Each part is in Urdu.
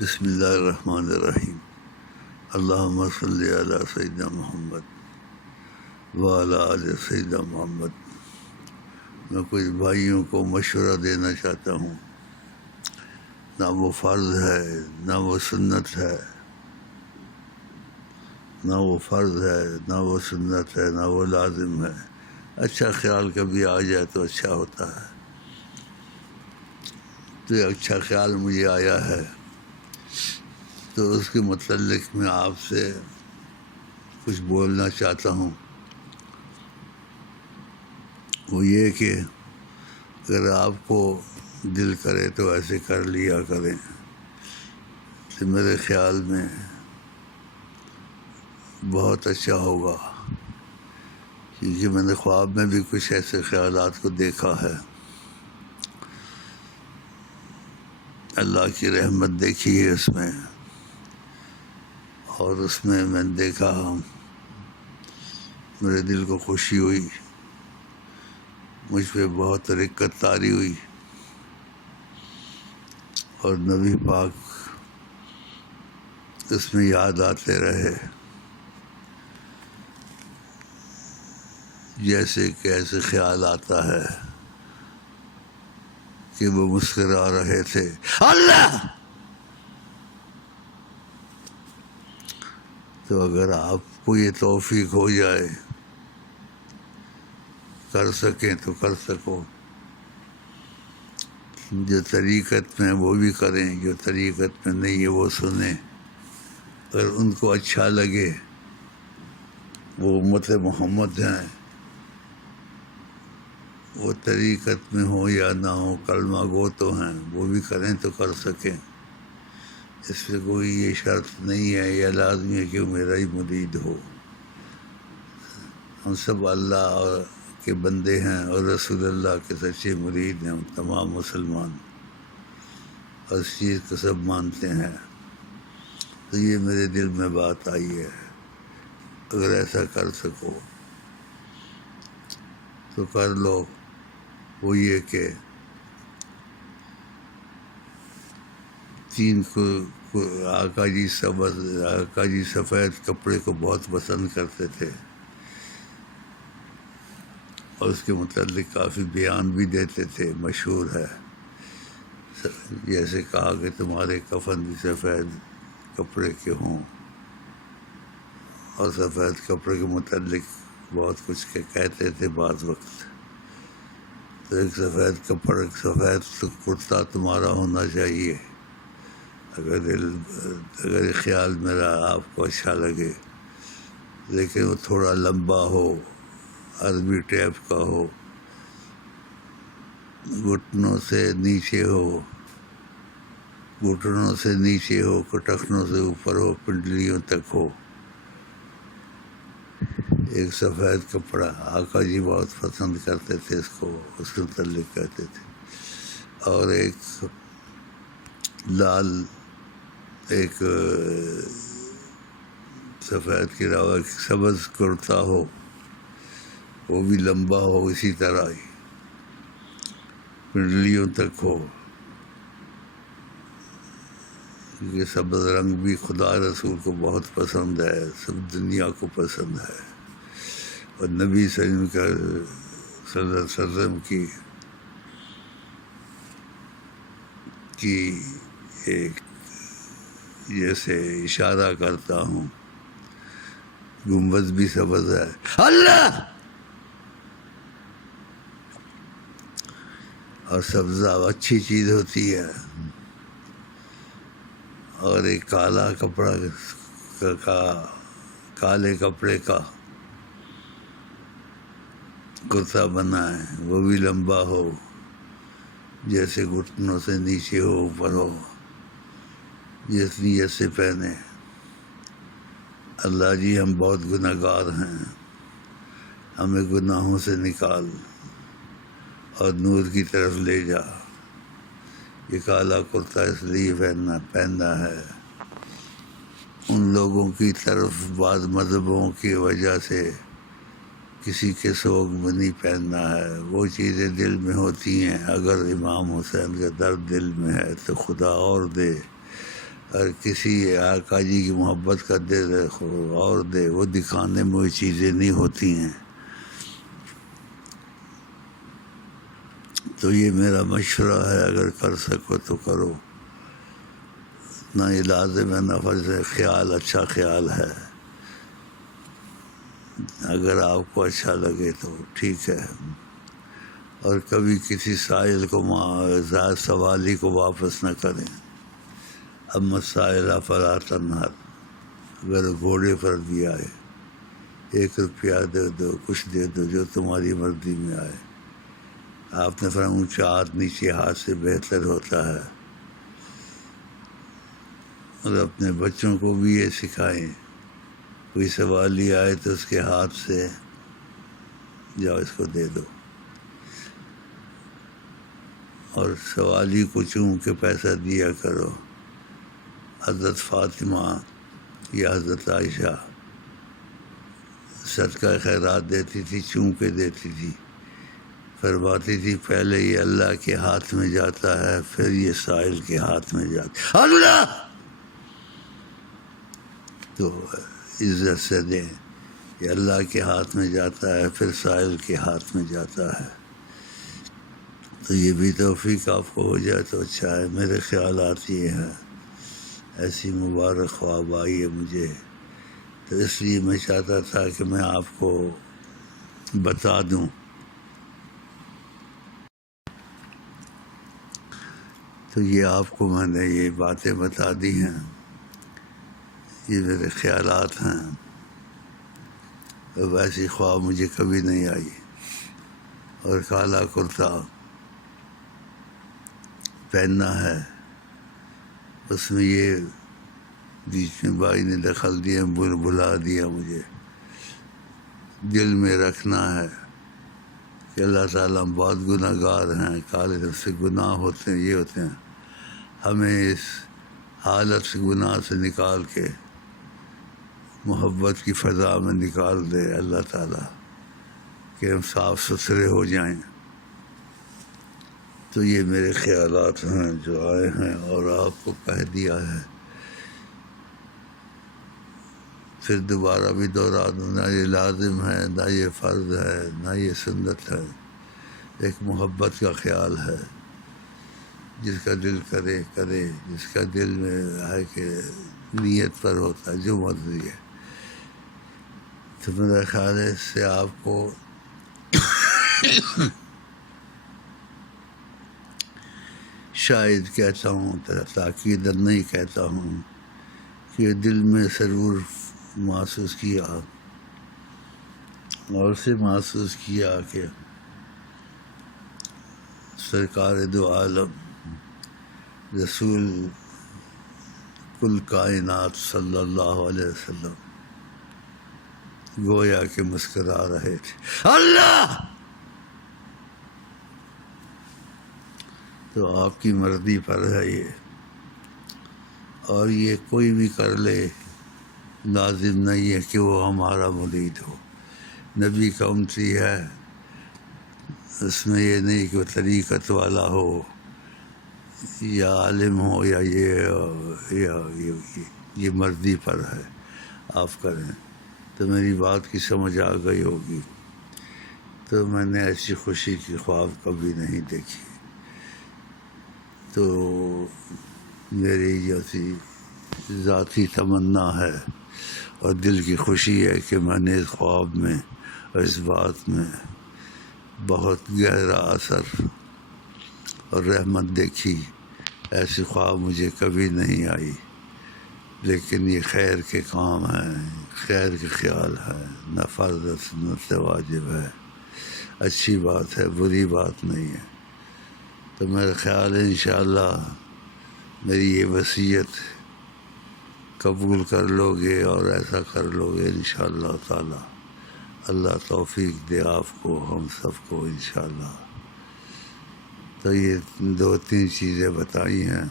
بسم اللہ الرحمن الرحیم اللہم صلی علی سیدنا محمد وعلی آل سیدنا محمد۔ میں کچھ بھائیوں کو مشورہ دینا چاہتا ہوں، نہ وہ فرض ہے نہ وہ سنت ہے، نہ وہ فرض ہے نہ وہ سنت ہے نہ وہ لازم ہے۔ اچھا خیال کبھی آ جائے تو اچھا ہوتا ہے، تو یہ اچھا خیال مجھے آیا ہے تو اس کے متعلق میں آپ سے کچھ بولنا چاہتا ہوں۔ وہ یہ کہ اگر آپ کو دل کرے تو ایسے کر لیا کریں، تو میرے خیال میں بہت اچھا ہوگا، کیونکہ میں نے خواب میں بھی کچھ ایسے خیالات کو دیکھا ہے۔ اللہ کی رحمت دیکھی ہے اس میں، اور اس میں نے دیکھا میرے دل کو خوشی ہوئی، مجھ پہ بہت رقت طاری ہوئی، اور نبی پاک اس میں یاد آتے رہے، جیسے کہ ایسے خیال آتا ہے کہ وہ مسکرا رہے تھے اللہ۔ تو اگر آپ کو یہ توفیق ہو جائے، کر سکیں تو کر سکو، جو طریقت میں وہ بھی کریں، جو طریقت میں نہیں ہے وہ سنیں۔ اگر ان کو اچھا لگے، وہ امت محمد ہیں، وہ طریقت میں ہو یا نہ ہو، کلمہ گو تو ہیں، وہ بھی کریں تو کر سکیں۔ اس پہ کوئی یہ شرط نہیں ہے یا لازمی ہے کہ وہ میرا ہی مرید ہو۔ ہم سب اللہ کے بندے ہیں اور رسول اللہ کے سچے مرید ہیں، ہم تمام مسلمان، اور اس چیز کو سب مانتے ہیں۔ تو یہ میرے دل میں بات آئی ہے، اگر ایسا کر سکو تو کر لو۔ وہ یہ کہ آقا جی سفید کپڑے کو بہت پسند کرتے تھے، اور اس کے متعلق کافی بیان بھی دیتے تھے، مشہور ہے۔ جیسے کہا کہ تمہارے کفن بھی سفید کپڑے کے ہوں، اور سفید کپڑے کے متعلق بہت کچھ کہتے تھے بعض وقت۔ تو ایک سفید کپڑا، ایک سفید کرتا تمہارا ہونا چاہیے، اگر یہ خیال میرا آپ کو اچھا لگے، لیکن وہ تھوڑا لمبا ہو، عربی ٹیپ کا ہو، گھٹنوں سے نیچے ہو، گھٹنوں سے نیچے ہو، کٹخنوں سے اوپر ہو، پنڈلیوں تک ہو، ایک سفید کپڑا۔ آقا جی بہت پسند کرتے تھے اس کو، اس کے متعلق کہتے تھے۔ اور ایک لال، ایک سفید کے علاوہ ایک سبز کرتا ہو، وہ بھی لمبا ہو، اسی طرح ہی پنڈلیوں تک ہو۔ یہ سبز رنگ بھی خدا رسول کو بہت پسند ہے، سب دنیا کو پسند ہے، اور نبی صلی اللہ علیہ وسلم کی ایک جیسے اشارہ کرتا ہوں، گنبد بھی سبز ہے اللہ، اور سبزہ اچھی چیز ہوتی ہے۔ اور ایک کالا کپڑا کالے کپڑے کا کرتا بنا ہے، وہ بھی لمبا ہو، جیسے گھٹنوں سے نیچے ہو، اوپر ہو، جس نیت سے پہنے۔ اللہ جی ہم بہت گناہ گار ہیں، ہمیں گناہوں سے نکال اور نور کی طرف لے جا۔ یہ کالا کرتا اس لیے پہننا ہے، ان لوگوں کی طرف بعض مذہبوں کی وجہ سے کسی کے سوگ میں نہیں پہننا ہے، وہ چیزیں دل میں ہوتی ہیں۔ اگر امام حسین کا درد دل میں ہے تو خدا اور دے، اور کسی آقا جی کی محبت کا دے اور دے، وہ دکھانے میں وہ چیزیں نہیں ہوتی ہیں۔ تو یہ میرا مشورہ ہے، اگر کر سکو تو کرو، نہ یہ لازم ہے نہ فرض ہے، خیال اچھا خیال ہے، اگر آپ کو اچھا لگے تو ٹھیک ہے۔ اور کبھی کسی سائل کو سوالی کو واپس نہ کریں۔ اما السائل فلا تنہر، اگر گھوڑے پر بھی آئے 1 روپیہ دے دو، کچھ دے دو، جو تمہاری مرضی میں آئے۔ آپ نے فرمایا اونچا ہاتھ نیچے ہاتھ سے بہتر ہوتا ہے۔ اور اپنے بچوں کو بھی یہ سکھائیں، کوئی سوالی آئے تو اس کے ہاتھ سے جاؤ اس کو دے دو، اور سوالی کو چوم کے پیسہ دیا کرو۔ حضرت فاطمہ یا حضرت عائشہ صدقہ خیرات دیتی تھی، چوم کے دیتی تھی، فرماتی تھی پہلے یہ اللہ کے ہاتھ میں جاتا ہے، پھر یہ سائل کے ہاتھ میں جاتا ہے۔ اللہ تو عزت سے دیں، یہ اللہ کے ہاتھ میں جاتا ہے، پھر سائل کے ہاتھ میں جاتا ہے۔ تو یہ بھی توفیق آپ کو ہو جائے تو اچھا ہے۔ میرے خیالات یہ ہیں، ایسی مبارک خواب آئی ہے مجھے، تو اس لیے میں چاہتا تھا کہ میں آپ کو بتا دوں۔ تو یہ آپ کو میں نے یہ باتیں بتا دی ہیں، یہ میرے خیالات ہیں۔ ویسی خواب مجھے کبھی نہیں آئی۔ اور کالا کرتا پہننا ہے، اس میں یہ بیچ میں بھائی نے دخل دیا، بلا دیا مجھے۔ دل میں رکھنا ہے کہ اللہ تعالیٰ ہم بہت گناہ گار ہیں، کالے سے گناہ ہوتے ہیں، یہ ہوتے ہیں، ہمیں اس حالت سے گناہ سے نکال کے محبت کی فضا میں نکال دے اللہ تعالیٰ، کہ ہم صاف ستھرے ہو جائیں۔ تو یہ میرے خیالات ہیں جو آئے ہیں اور آپ کو کہہ دیا ہے۔ پھر دوبارہ بھی دوہرا دوں، نہ یہ لازم ہے، نہ یہ فرض ہے، نہ یہ سنت ہے، ایک محبت کا خیال ہے۔ جس کا دل کرے کرے، جس کا دل میں ہے کہ نیت پر ہوتا ہے، جو مرضی ہے۔ تو میرا خیال ہے اس سے آپ کو شاید کہتا ہوں، تاکیداً نہیں کہتا ہوں، کہ دل میں ضرور محسوس کیا اور اسے محسوس کیا کہ سرکار دو عالم رسول کل کائنات صلی اللہ علیہ وسلم گویا کہ مسکرا رہے تھے، اللہ! تو آپ کی مرضی پر ہے یہ، اور یہ کوئی بھی کر لے، لازم نہیں ہے کہ وہ ہمارا مرید ہو۔ نبی کا امتی ہے، اس میں یہ نہیں کہ وہ طریقت والا ہو یا عالم ہو یا یہ مرضی پر ہے، آپ کریں۔ تو میری بات کی سمجھ آ گئی ہوگی۔ تو میں نے ایسی خوشی کی خواب کبھی نہیں دیکھی۔ تو میری جیسی ذاتی تمنا ہے اور دل کی خوشی ہے کہ میں نے اس خواب میں اور اس بات میں بہت گہرا اثر اور رحمت دیکھی۔ ایسی خواب مجھے کبھی نہیں آئی، لیکن یہ خیر کے کام ہیں، خیر کے خیال ہے، نہ فرض سنت واجب ہے، اچھی بات ہے، بری بات نہیں ہے۔ تو میرا خیال ہے انشاءاللہ میری یہ وصیت قبول کر لو گے اور ایسا کر لو گے انشاءاللہ تعالی۔ اللہ توفیق دے آپ کو، ہم سب کو انشاءاللہ۔ تو یہ 2-3 چیزیں بتائی ہیں،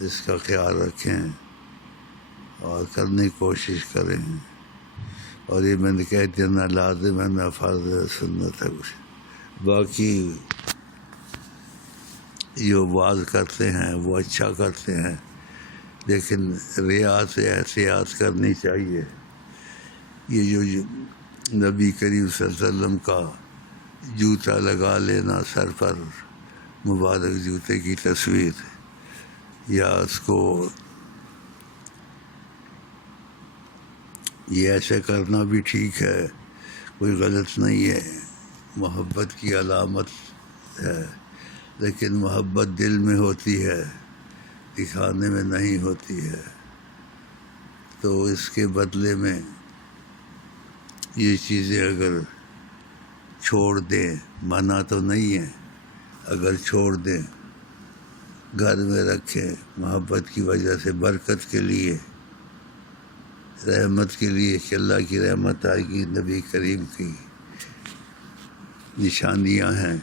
اس کا خیال رکھیں اور کرنے کی کوشش کریں۔ اور یہ میں نے کہہ دیا، نہ لازم ہے، نہ فرض ہے، سنت ہے کچھ۔ باقی جو بعض کرتے ہیں وہ اچھا کرتے ہیں، لیکن ریاض سے احتیاط کرنی چاہیے۔ یہ جو نبی کریم صلی اللہ علیہ وسلم کا جوتا لگا لینا سر پر، مبارک جوتے کی تصویر، یا اس کو یہ ایسے کرنا بھی ٹھیک ہے، کوئی غلط نہیں ہے، محبت کی علامت ہے، لیکن محبت دل میں ہوتی ہے، دکھانے میں نہیں ہوتی ہے۔ تو اس کے بدلے میں یہ چیزیں اگر چھوڑ دیں، منع تو نہیں ہے، اگر چھوڑ دیں، گھر میں رکھیں، محبت کی وجہ سے، برکت کے لیے، رحمت کے لیے، کہ اللہ کی رحمت آئے گی، نبی کریم کی نشانیاں ہیں،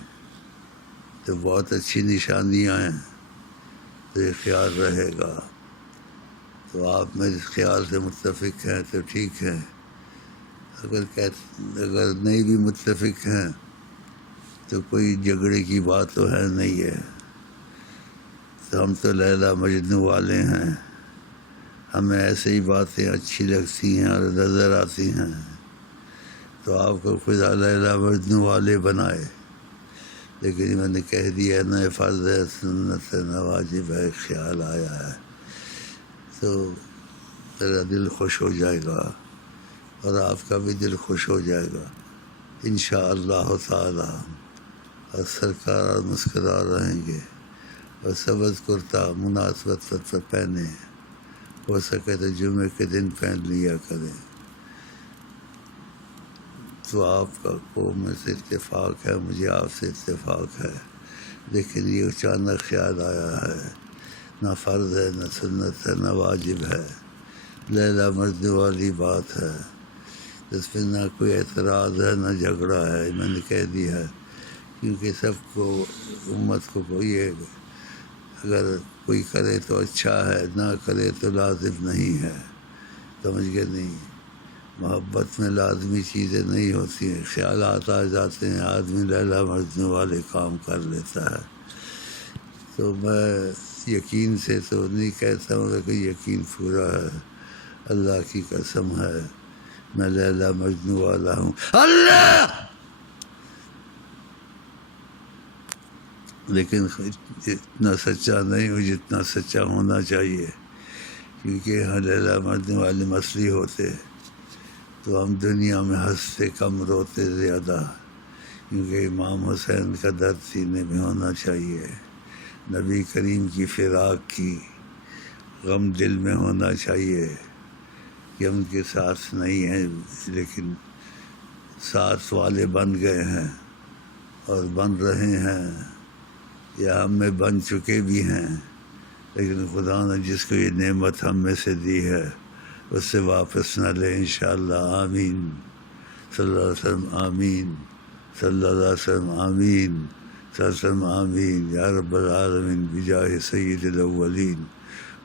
تو بہت اچھی نشانیاں ہیں، تو یہ خیال رہے گا۔ تو آپ میرے خیال سے متفق ہیں تو ٹھیک ہے، اگر نہیں بھی متفق ہیں تو کوئی جھگڑے کی بات تو ہے نہیں ہے۔ تو ہم تو لیلا مجنوں والے ہیں، ہمیں ایسے ہی باتیں اچھی لگتی ہیں اور نظر آتی ہیں، تو آپ کو خدا لیلا مجنوں والے بنائے۔ لیکن میں نے کہہ دیا نہ فرض ہے، سنت ہے، نہ واجب ہے، خیال آیا ہے، تو میرا دل خوش ہو جائے گا اور آپ کا بھی دل خوش ہو جائے گا انشاءاللہ تعالی۔ اور سرکار اور مسکرا رہیں گے، اور سبز کرتا مناسبت پر پہنے، ہو سکے تو جمعے کے دن پہن لیا کریں۔ تو آپ کا قوم سے اتفاق ہے، مجھے آپ سے اتفاق ہے، لیکن یہ اچانک خیال آیا ہے، نہ فرض ہے، نہ سنت ہے، نہ واجب ہے، لیلا مجنوں والی بات ہے، اس پہ نہ کوئی اعتراض ہے، نہ جھگڑا ہے، میں نے کہہ دیا ہے، کیونکہ سب کو، امت کو کوئی ہے، اگر کوئی کرے تو اچھا ہے، نہ کرے تو لازم نہیں ہے، سمجھ گئے؟ نہیں، محبت میں لازمی چیزیں نہیں ہوتی ہیں، خیالات آ جاتے ہیں، آدمی لیلا مجنوں والے کام کر لیتا ہے۔ تو میں یقین سے تو نہیں کہتا ہوں کہ یقین پورا ہے، اللہ کی قسم ہے، میں لیلا مجنوں والا ہوں، اللہ، لیکن اتنا سچا نہیں ہوں جتنا سچا ہونا چاہیے، کیونکہ یہاں لیلا مجنوں والے مسئلے ہوتے تو ہم دنیا میں ہنستے کم، روتے زیادہ، کیونکہ امام حسین کا درد سینے میں ہونا چاہیے، نبی کریم کی فراق کی غم دل میں ہونا چاہیے، کہ ان کے ساتھ نہیں ہیں لیکن ساتھ والے بن گئے ہیں اور بن رہے ہیں، یا ہم میں بن چکے بھی ہیں، لیکن خدا نے جس کو یہ نعمت ہم میں سے دی ہے اس سے واپس نہ لے انشاءاللہ، آمین، صلی اللہ علیہ وسلم آمین، صلی اللہ علیہ وسلم آمین، صلی اللہ علیہ وسلم آمین، یا رب العالمین، بجاہ سید الاولین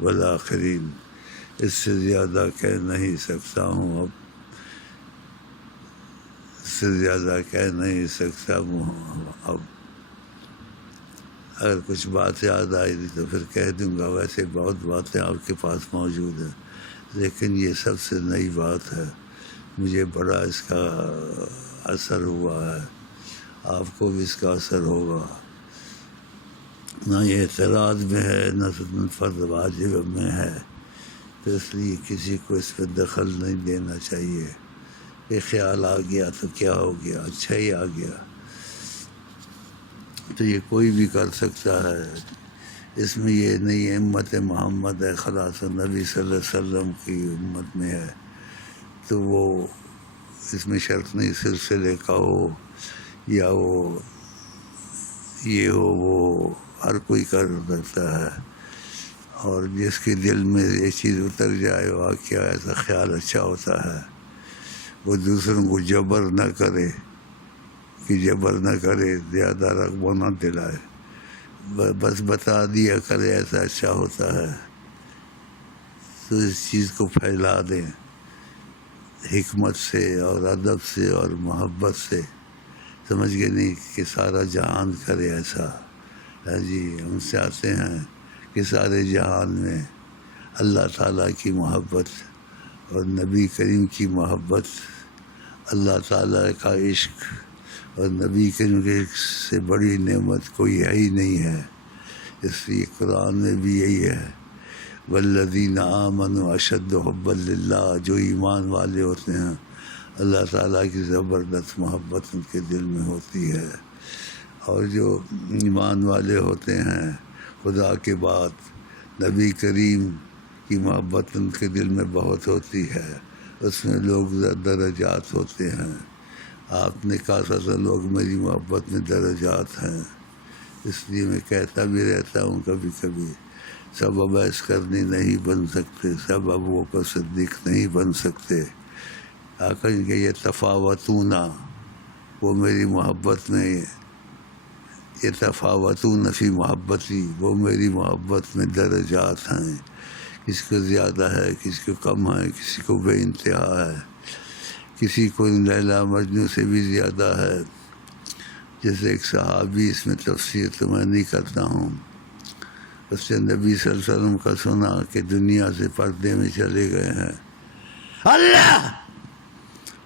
والآخرین۔ اس سے زیادہ کہہ نہیں سکتا ہوں، اب اس سے زیادہ کہہ نہیں سکتا ہوں، اب اگر کچھ بات یاد آئی تو پھر کہہ دوں گا، ویسے بہت باتیں آپ کے پاس موجود ہیں، لیکن یہ سب سے نئی بات ہے، مجھے بڑا اس کا اثر ہوا ہے، آپ کو بھی اس کا اثر ہوگا، نہ یہ اعتراض میں ہے، نہ سنت فرض واجب میں ہے، تو اس لیے کسی کو اس پہ دخل نہیں دینا چاہیے، یہ خیال آ گیا تو کیا ہو گیا، اچھا ہی آ گیا، تو یہ کوئی بھی کر سکتا ہے، اس میں یہ نہیں ہے امت محمد ہے، خلاص نبی صلی اللہ علیہ وسلم کی امت میں ہے، تو وہ اس میں شرط نہیں سلسلے کا ہو یا وہ یہ ہو، وہ ہر کوئی کر سکتا ہے، اور جس کے دل میں یہ چیز اتر جائے، واقعہ ایسا خیال اچھا ہوتا ہے، وہ دوسروں کو جبر نہ کرے، کہ جبر نہ کرے، زیادہ رغبہ نہ دلائے، بس بتا دیا کرے ایسا اچھا ہوتا ہے، تو اس چیز کو پھیلا دیں حکمت سے اور ادب سے اور محبت سے، سمجھ گئے؟ نہیں کہ سارا جہان کرے ایسا، ہاں جی، ہم چاہتے ہیں کہ سارے جہان میں اللہ تعالیٰ کی محبت اور نبی کریم کی محبت، اللہ تعالیٰ کا عشق اور نبی کریم کے عشق سے بڑی نعمت کوئی ہے ہی نہیں ہے۔ اس لیے قرآن میں بھی یہی ہے، والذین آمنوا اشد حبا للہ، جو ایمان والے ہوتے ہیں اللہ تعالیٰ کی زبردست محبت ان کے دل میں ہوتی ہے، اور جو ایمان والے ہوتے ہیں خدا کے بعد نبی کریم کی محبت ان کے دل میں بہت ہوتی ہے، اس میں لوگ درجات ہوتے ہیں۔ آپ نے کہا تھا لوگ میری محبت میں درجات ہیں، اس لیے میں کہتا بھی رہتا ہوں کبھی کبھی، سب اویس کرنی نہیں بن سکتے، سب ابو بکر صدیق نہیں بن سکتے۔ کہیں کہ یہ تفاوتون، وہ میری محبت میں، یہ تفاوتون فی محبتی، وہ میری محبت میں درجات ہیں، کسی کو زیادہ ہے، کسی کو کم ہے، کسی کو بے انتہا ہے، کسی کو لیلا مجنوں سے بھی زیادہ ہے۔ جیسے ایک صحابی، اس میں تفسیر تو میں نہیں کرتا ہوں، اس نے نبی صلی اللہ علیہ وسلم کا سنا کہ دنیا سے پردے میں چلے گئے ہیں، اللہ،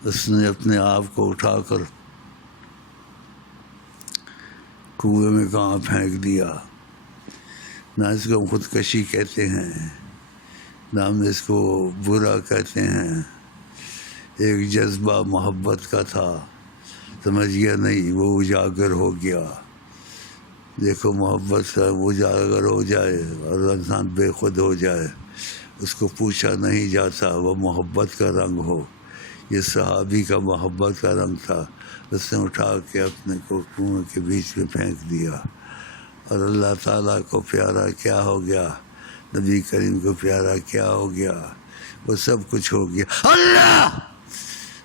اس نے اپنے آپ کو اٹھا کر کنویں میں کہاں پھینک دیا۔ نہ اس کو ہم خودکشی کہتے ہیں، نہ ہم اس کو برا کہتے ہیں، ایک جذبہ محبت کا تھا، سمجھ گیا نہیں، وہ اجاگر ہو گیا۔ دیکھو محبت سے اجاگر ہو جائے اور انسان بے خود ہو جائے، اس کو پوچھا نہیں جاتا، وہ محبت کا رنگ ہو۔ یہ صحابی کا محبت کا رنگ تھا، اس نے اٹھا کے اپنے کو کنویں کے بیچ میں پھینک دیا، اور اللہ تعالیٰ کو پیارا کیا ہو گیا، نبی کریم کو پیارا کیا ہو گیا، وہ سب کچھ ہو گیا۔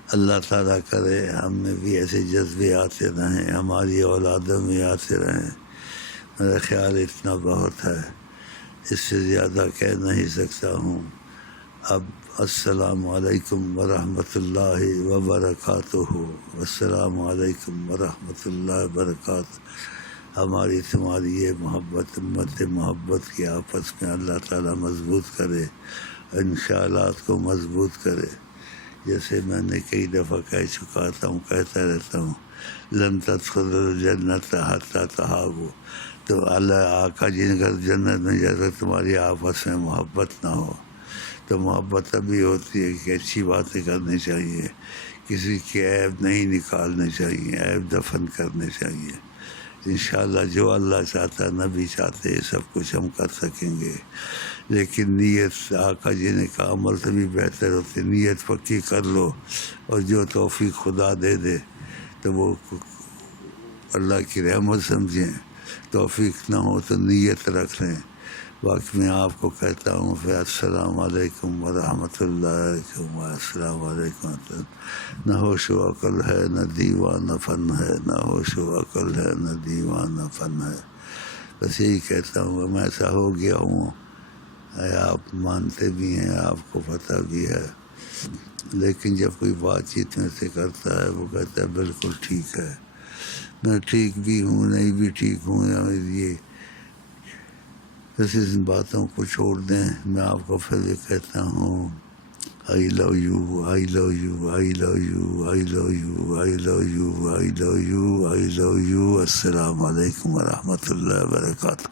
اللہ تعالیٰ کرے ہم میں بھی ایسے جذبے آتے رہیں، ہماری اولادوں میں آتے رہیں۔ میرا خیال اتنا بہت ہے، اس سے زیادہ کہہ نہیں سکتا ہوں۔ اب السلام علیکم ورحمۃ اللہ وبرکاتہ، السلام علیکم ورحمۃ اللہ وبرکاتہ۔ ہماری تمہاری یہ محبت، امت محبت کی آپس میں اللہ تعالیٰ مضبوط کرے، ان خیالات کو مضبوط کرے۔ جیسے میں نے کئی دفعہ کہہ چکا تھا ہوں، کہتا رہتا ہوں، لن تدخلوا الجنۃ حتی تحابوا، تو اللہ آقا جی نے اگر جنت میں جاتا تمہاری آپس میں محبت نہ ہو، تو محبت ابھی ہوتی ہے کہ اچھی باتیں کرنی چاہیے، کسی کی عیب نہیں نکالنے چاہیے، عیب دفن کرنے چاہیے۔ انشاءاللہ جو اللہ چاہتا ہے، نبی چاہتے، یہ سب کچھ ہم کر سکیں گے، لیکن نیت، آقا جی نے کہا عمل سے بھی بہتر ہوتی، نیت پکی کر لو، اور جو توفیق خدا دے دے تو وہ اللہ کی رحمت سمجھیں، توفیق نہ ہو تو نیت رکھ لیں۔ باقی میں آپ کو کہتا ہوں پھر السلام علیکم ورحمۃ اللہ، السلام علیکم۔ نہ ہوش و عقل ہے، نہ دیوانہ فن ہے، نہ ہوش و عقل ہے، نہ دیوانہ فن ہے۔ بس یہی کہتا ہوں، میں ایسا ہو گیا ہوں، آپ مانتے بھی ہیں، آپ کو پتہ بھی ہے، لیکن جب کوئی بات چیت میں سے کرتا ہے، وہ کہتا ہے بالکل ٹھیک ہے، میں ٹھیک بھی ہوں، نہیں بھی ٹھیک ہوں، یہ بس ان باتوں کو چھوڑ دیں۔ میں آپ کو پھر یہ کہتا ہوں، I love you, I love you, I love you, I love you, I love you, I love you, I love you. السلام علیکم ورحمۃ اللہ وبرکاتہ۔